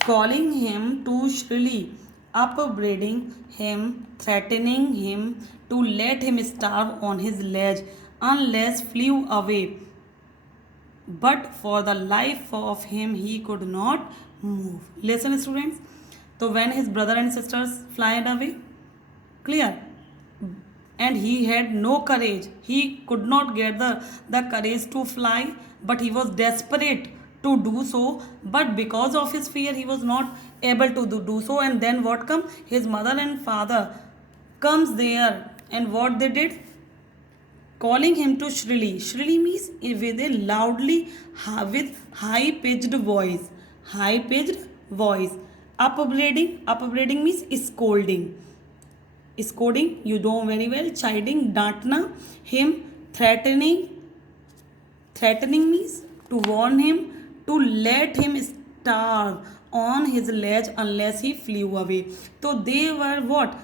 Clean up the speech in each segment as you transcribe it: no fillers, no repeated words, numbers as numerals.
calling him to shrilly, upbraiding him, threatening him to let him starve on his ledge unless flew away. But for the life of him he could not move. Listen, students. So when his brother and sisters flied away, clear, and he had no courage, he could not get the courage to fly, but he was desperate to do so, but because of his fear he was not able to do so. And then what come, his mother and father comes there, and what they did, calling him to shrilly. Shrilly means with a loudly, with high pitched voice. High pitched voice. Upbraiding. Upbraiding means scolding. Scolding, you know very well. Chiding, डांटना. Him, threatening. Threatening means to warn him, to let him starve on his ledge unless he flew away. So they were what?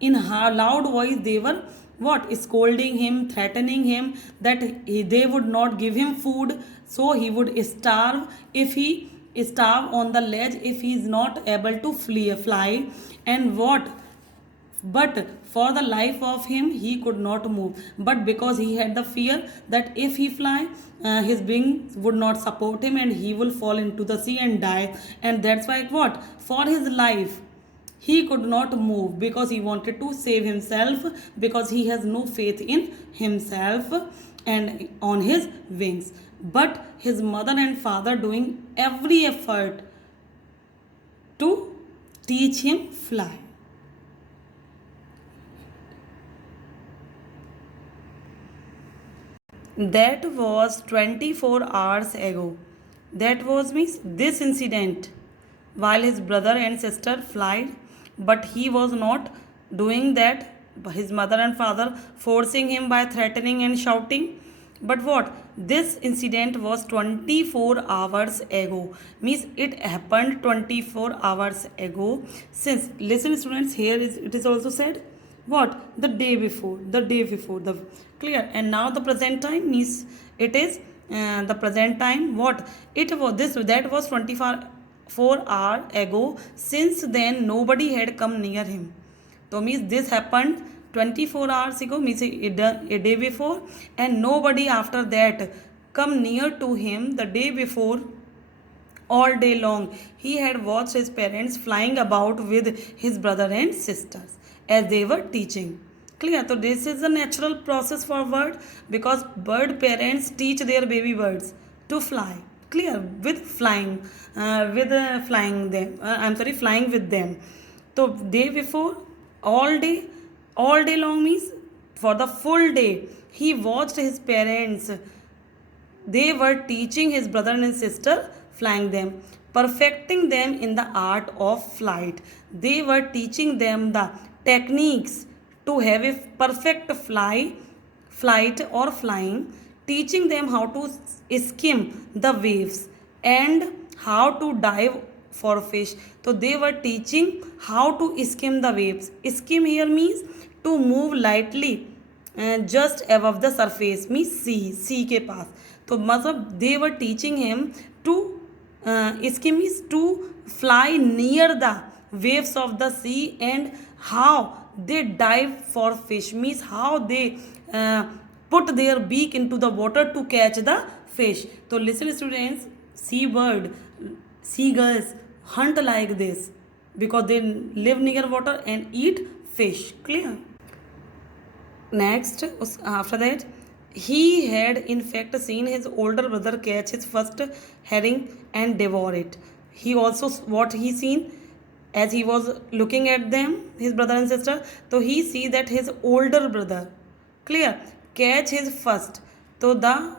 In her loud voice they were what, scolding him, threatening him that they would not give him food, so he would starve if he starve on the ledge, if he is not able to fly. And what, but for the life of him he could not move, but because he had the fear that if he fly, his wings would not support him and he will fall into the sea and die. And that's why what, for his life he could not move, because he wanted to save himself, because he has no faith in himself and on his wings. But his mother and father doing every effort to teach him fly. That was 24 hours ago. That was means this incident while his brother and sister flied, but he was not doing that. His mother and father forcing him by threatening and shouting. But what? This incident was 24 hours ago. Means it happened 24 hours ago. Since, listen students, here it is also said what, the day before, the clear. And now the present time means it is the present time, what, it was this, that was 24 hours ago. Since then nobody had come near him, so means this happened 24 hours ago, means a day before, and nobody after that come near to him the day before. All day long he had watched his parents flying about with his brother and sisters as they were teaching. Clear? So this is a natural process for bird, because bird parents teach their baby birds to fly. Clear? With flying, flying them. Flying with them. So day before, all day long means for the full day he watched his parents. They were teaching his brother and sister flying them, perfecting them in the art of flight. They were teaching them the techniques to have a perfect flight or flying, teaching them how to skim the waves and how to dive for fish. So they were teaching how to skim the waves. Skim here means to move lightly just above the surface, means sea के पास. तो मतलब they were teaching him to skim means to fly near the waves of the sea, and how they dive for fish means how they put their beak into the water to catch the fish. So listen students, seagulls hunt like this because they live near water and eat fish. Clear? Next, after that, he had in fact seen his older brother catch his first herring and devour it. He also, what he seen, as he was looking at them, his brother and sister, so he see that his older brother, clear, catch his first. So the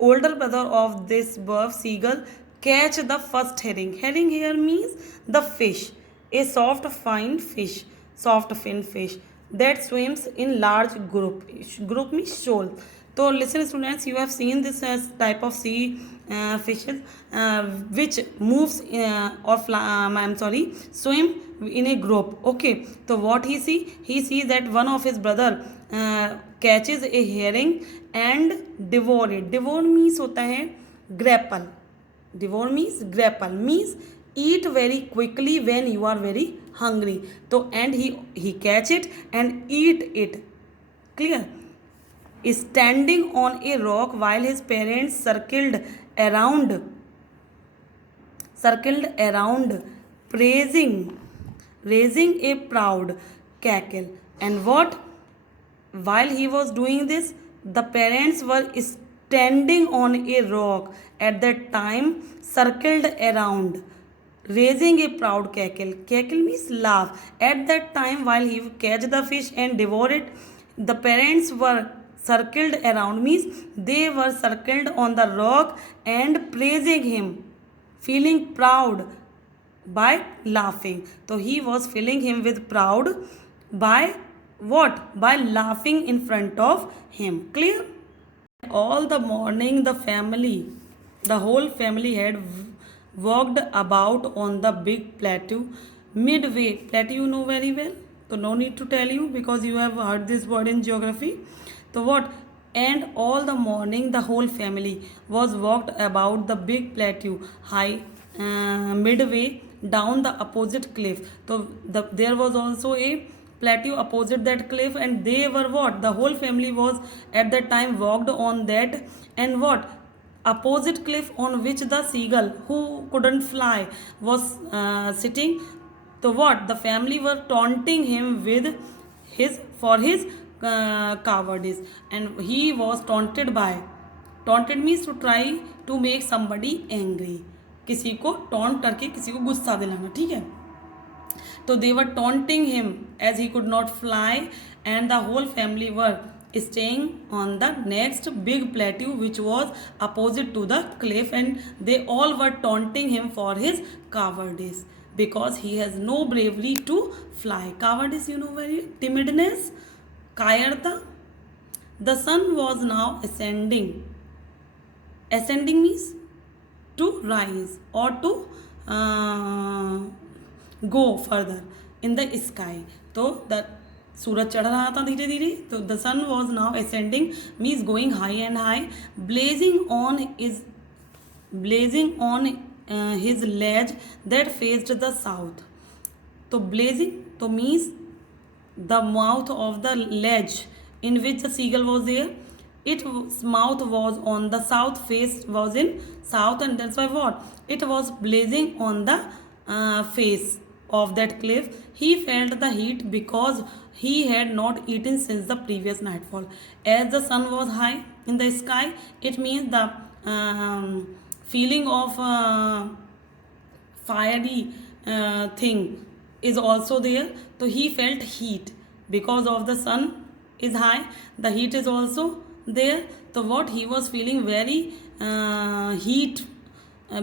older brother of this bird, seagull, catch the first herring. Herring here means the fish, a soft fin fish that swims in large group means shoal. So listen students, you have seen this type of sea fishes which moves swim in a group. Okay, so what he see that one of his brother catches a herring and devour it. Devour means होता है grapple. devour means grapple means eat very quickly when you are very hungry. So and he catch it and eat it. Clear? Standing on a rock while his parents around circled around praising raising a proud cackle. And what? While he was doing this, the parents were standing on a rock at that time, circled around, raising a proud cackle. Cackle means laugh. At that time, while he catch the fish and devour it, the parents were circled around, means they were circled on the rock and praising him, feeling proud by laughing. So he was filling him with proud by what? By laughing in front of him. Clear? All the morning the whole family had walked about on the big plateau. Midway, plateau you know very well, so no need to tell you because you have heard this word in geography. So what? And all the morning the whole family was walked about the big plateau high midway down the opposite cliff. So there was also a plateau opposite that cliff, and they were what? The whole family was at that time walked on that, and what? Opposite cliff on which the seagull who couldn't fly was sitting. So what? The family were taunting him with his cowardice, and he was taunted means to try to make somebody angry, किसी को taunt करके किसी को गुस्सा दिलाना, ठीक है. So they were taunting him as he could not fly, and the whole family were staying on the next big plateau which was opposite to the cliff, and they all were taunting him for his cowardice because he has no bravery to fly. Cowardice, you know, very timidness, kayarta. The sun was now ascending. Ascending means to rise or to go further in the sky. तो the सूरज चढ़ रहा था धीरे धीरे. तो the sun was now ascending means going high and high, blazing on his ledge that faced the south. तो blazing तो means the mouth of the ledge in which the seagull was there. Its mouth was on the south, face was in south, and that's why what? It was blazing on the face of that cliff. He felt the heat because he had not eaten since the previous nightfall. As the sun was high in the sky, it means the feeling of fiery thing is also there. So he felt heat because of the sun is high, the heat is also there. So what? He was feeling very heat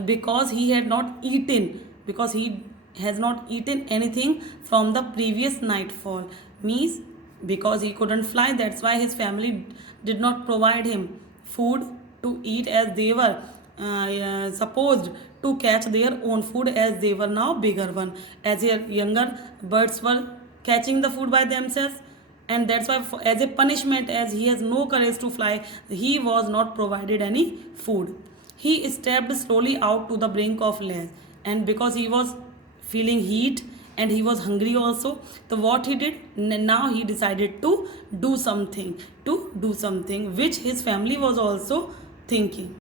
because he had not eaten, because he has not eaten anything from the previous nightfall, means because he couldn't fly, that's why his family did not provide him food to eat, as they were supposed to catch their own food, as they were now bigger one, as their younger birds were catching the food by themselves. And that's why, as a punishment, as he has no courage to fly, he was not provided any food. He stepped slowly out to the brink of ledge, and because he was feeling heat and he was hungry also, so what he did, now he decided to do something which his family was also thinking.